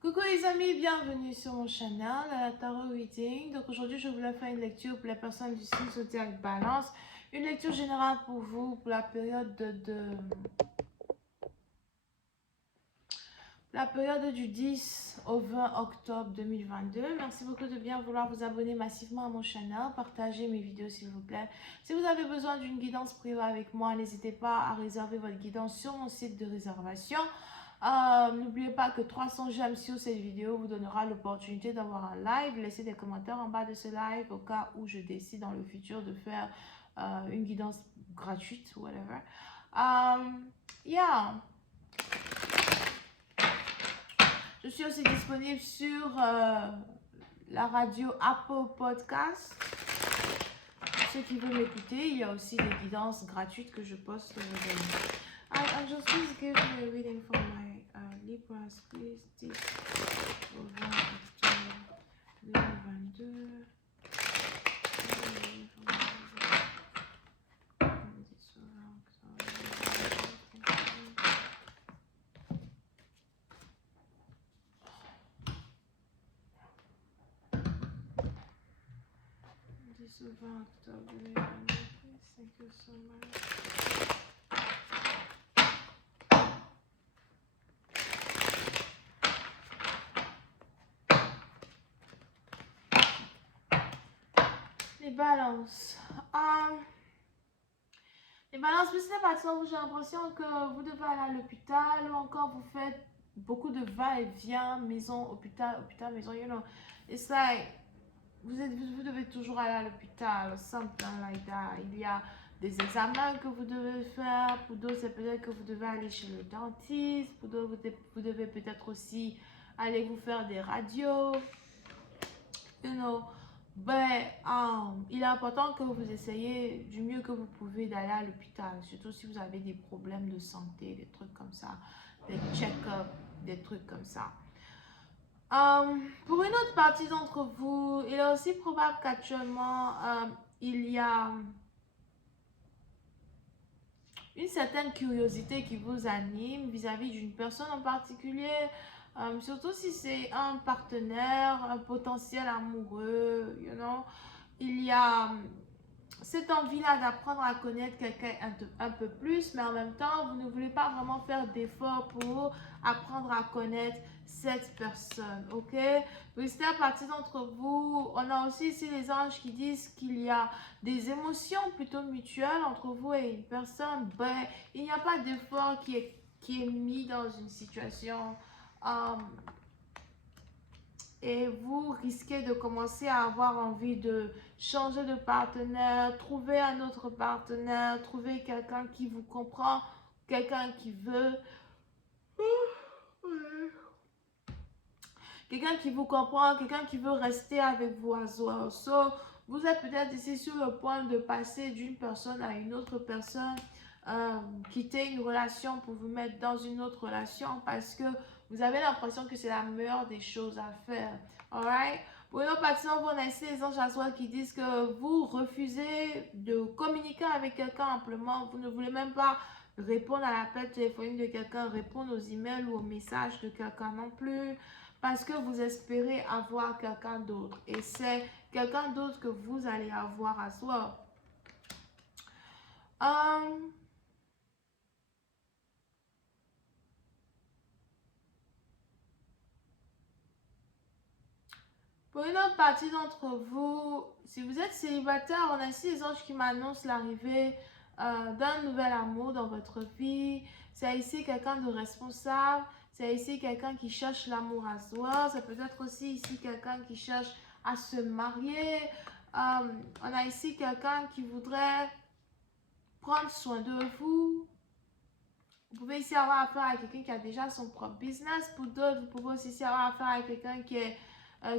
Coucou les amis, bienvenue sur mon channel la Tarot Reading. Donc aujourd'hui, je voulais faire une lecture pour les personnes du signe zodiaque Balance. Une lecture générale pour vous pour la période du 10 au 20 octobre 2022. Merci beaucoup de bien vouloir vous abonner massivement à mon channel. Partagez mes vidéos s'il vous plaît. Si vous avez besoin d'une guidance privée avec moi, n'hésitez pas à réserver votre guidance sur mon site de réservation. N'oubliez pas que 300 j'aime sur cette vidéo vous donnera l'opportunité d'avoir un live. Laissez des commentaires en bas de ce live au cas où je décide dans le futur de faire une guidance gratuite ou whatever. Yeah. Je suis aussi disponible sur la radio Apple Podcast. Pour ceux qui veulent m'écouter, il y a aussi des guidances gratuites que je poste aujourd'hui. Angels, please give me a reading for my Libras, please. This over October 2022. This over October 2022. Thank you so much. Les balances. Les balances, plus c'est parce que j'ai l'impression que vous devez aller à l'hôpital ou encore vous faites beaucoup de va-et-vient, maison, hôpital, hôpital, maison, you know. It's like, vous devez toujours aller à l'hôpital, something like that. Il y a des examens que vous devez faire. Pour d'autres, c'est peut-être que vous devez aller chez le dentiste. Pour d'autres, vous devez peut-être aussi aller vous faire des radios. You know. Ben, il est important que vous essayez du mieux que vous pouvez d'aller à l'hôpital, surtout si vous avez des problèmes de santé, des trucs comme ça, des check-up, des trucs comme ça. Pour une autre partie d'entre vous, il est aussi probable qu'actuellement, il y a une certaine curiosité qui vous anime vis-à-vis d'une personne en particulier, surtout si c'est un partenaire, un potentiel amoureux, you know. Il y a cette envie-là d'apprendre à connaître quelqu'un un peu plus, mais en même temps, vous ne voulez pas vraiment faire d'efforts pour apprendre à connaître cette personne, ok? Donc, c'est à partir d'entre vous, on a aussi ici les anges qui disent qu'il y a des émotions plutôt mutuelles entre vous et une personne. Ben, il n'y a pas d'effort qui est mis dans une situation et vous risquez de commencer à avoir envie de changer de partenaire, trouver un autre partenaire, trouver quelqu'un qui vous comprend, quelqu'un qui veut, quelqu'un qui vous comprend, quelqu'un qui veut rester avec vous à soi. So, vous êtes peut-être ici sur le point de passer d'une personne à une autre personne, quitter une relation pour vous mettre dans une autre relation parce que vous avez l'impression que c'est la meilleure des choses à faire. Alright? Pour une autre partie, on a ici les anges à soi qui disent que vous refusez de communiquer avec quelqu'un amplement. Vous ne voulez même pas répondre à l'appel téléphonique de quelqu'un, répondre aux emails ou aux messages de quelqu'un non plus. Parce que vous espérez avoir quelqu'un d'autre. Et c'est quelqu'un d'autre que vous allez avoir à soi. Pour une autre partie d'entre vous, si vous êtes célibataire, on a ici les anges qui m'annoncent l'arrivée d'un nouvel amour dans votre vie. C'est ici quelqu'un de responsable. C'est ici quelqu'un qui cherche l'amour à soi. C'est peut-être aussi ici quelqu'un qui cherche à se marier. On a ici quelqu'un qui voudrait prendre soin de vous. Vous pouvez ici avoir affaire à quelqu'un qui a déjà son propre business. Pour d'autres, vous pouvez aussi ici avoir affaire à quelqu'un qui est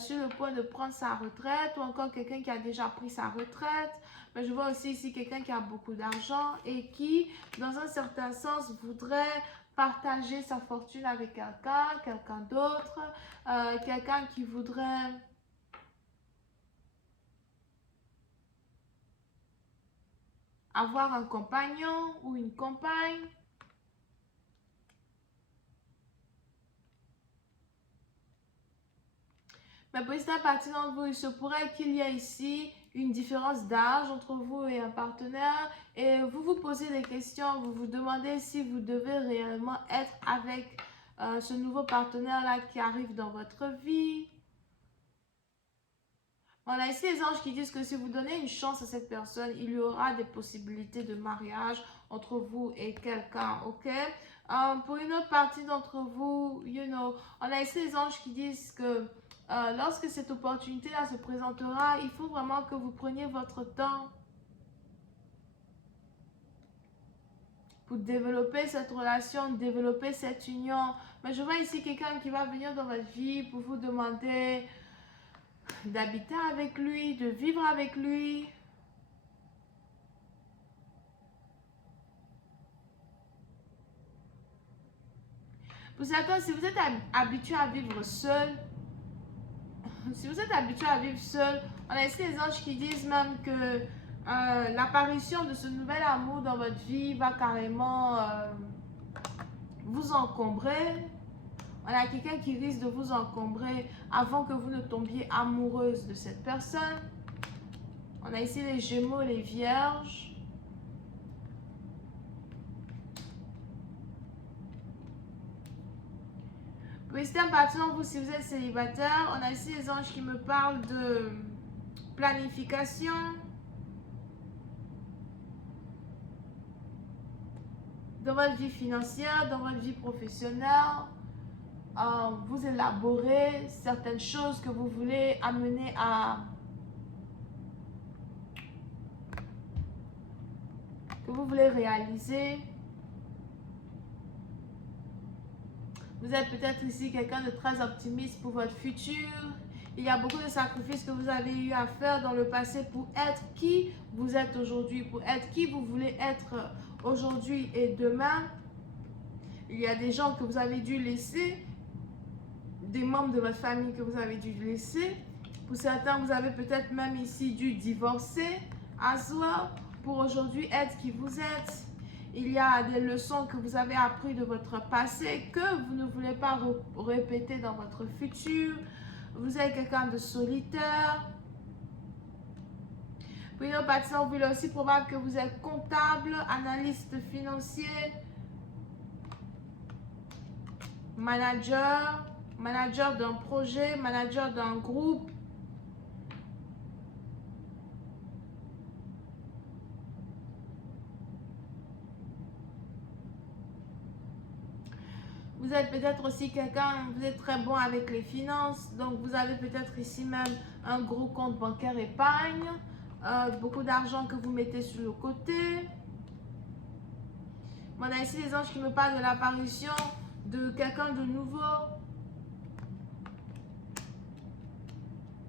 sur le point de prendre sa retraite ou encore quelqu'un qui a déjà pris sa retraite. Mais je vois aussi ici quelqu'un qui a beaucoup d'argent et qui, dans un certain sens, voudrait partager sa fortune avec quelqu'un d'autre, quelqu'un qui voudrait avoir un compagnon ou une compagne. Mais pour certaines parties d'entre vous, il se pourrait qu'il y ait ici une différence d'âge entre vous et un partenaire et vous vous posez des questions, vous vous demandez si vous devez réellement être avec ce nouveau partenaire-là qui arrive dans votre vie. On a ici les anges qui disent que si vous donnez une chance à cette personne, il y aura des possibilités de mariage entre vous et quelqu'un, ok? Pour une autre partie d'entre vous, on a ici les anges qui disent que lorsque cette opportunité-là se présentera, il faut vraiment que vous preniez votre temps pour développer cette relation, développer cette union. Mais je vois ici quelqu'un qui va venir dans votre vie pour vous demander d'habiter avec lui, de vivre avec lui. Pour certains, si vous êtes habitué à vivre seul, on a ici les anges qui disent même que l'apparition de ce nouvel amour dans votre vie va carrément vous encombrer. On a quelqu'un qui risque de vous encombrer avant que vous ne tombiez amoureuse de cette personne. On a ici les Gémeaux, les Vierges. Pour certaines parties d'entre vous, si vous êtes célibataire, on a ici les anges qui me parlent de planification. Dans votre vie financière, dans votre vie professionnelle, vous élaborez certaines choses que vous voulez amener à... que vous voulez réaliser. Vous êtes peut-être ici quelqu'un de très optimiste pour votre futur. Il y a beaucoup de sacrifices que vous avez eu à faire dans le passé pour être qui vous êtes aujourd'hui, pour être qui vous voulez être aujourd'hui et demain. Il y a des gens que vous avez dû laisser, des membres de votre famille que vous avez dû laisser. Pour certains, vous avez peut-être même ici dû divorcer as well pour aujourd'hui être qui vous êtes. Il y a des leçons que vous avez apprises de votre passé que vous ne voulez pas répéter dans votre futur. Vous êtes quelqu'un de solitaire. Pour une autre partie, il est aussi probable que vous êtes comptable, analyste financier, manager d'un projet, manager d'un groupe. Vous êtes peut-être aussi quelqu'un, vous êtes très bon avec les finances, donc vous avez peut-être ici même un gros compte bancaire épargne, beaucoup d'argent que vous mettez sur le côté. On a ici les anges qui me parlent de l'apparition de quelqu'un de nouveau.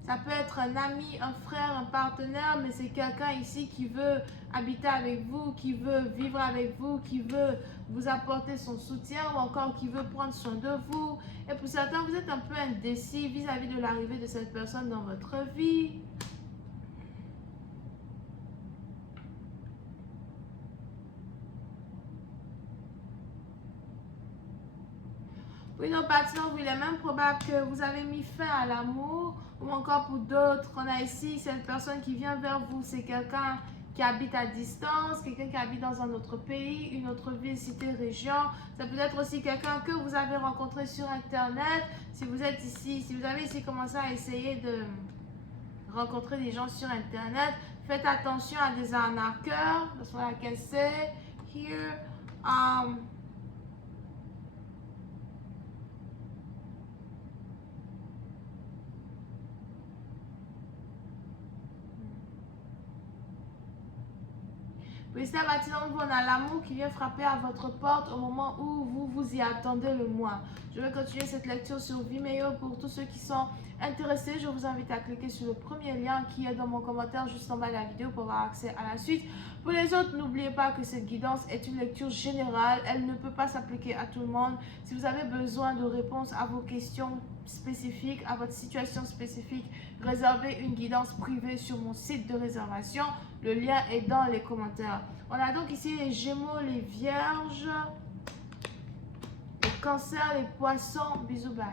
Ça peut être un ami, un frère, un partenaire, mais c'est quelqu'un ici qui veut habiter avec vous, qui veut vivre avec vous, qui veut vous apporter son soutien ou encore qui veut prendre soin de vous. Et pour certains, vous êtes un peu indécis vis-à-vis de l'arrivée de cette personne dans votre vie. Pour une autre partie, il est même probable que vous avez mis fin à l'amour ou encore pour d'autres, on a ici cette personne qui vient vers vous, c'est quelqu'un qui habite à distance, quelqu'un qui habite dans un autre pays, une autre ville, cité, région. Ça peut être aussi quelqu'un que vous avez rencontré sur Internet. Si vous êtes ici, si vous avez ici commencé à essayer de rencontrer des gens sur Internet, faites attention à des arnaqueurs. That's what I can say here. Oui, ça va, on a l'amour qui vient frapper à votre porte au moment où vous vous y attendez le moins. Je vais continuer cette lecture sur Vimeo pour tous ceux qui sont intéressés. Je vous invite à cliquer sur le premier lien qui est dans mon commentaire juste en bas de la vidéo pour avoir accès à la suite. Pour les autres, n'oubliez pas que cette guidance est une lecture générale. Elle ne peut pas s'appliquer à tout le monde. Si vous avez besoin de réponses à vos questions spécifiques, à votre situation spécifique, réservez une guidance privée sur mon site de réservation. Le lien est dans les commentaires. On a donc ici les Gémeaux, les Vierges, les Cancers, les Poissons. Bisous, bye.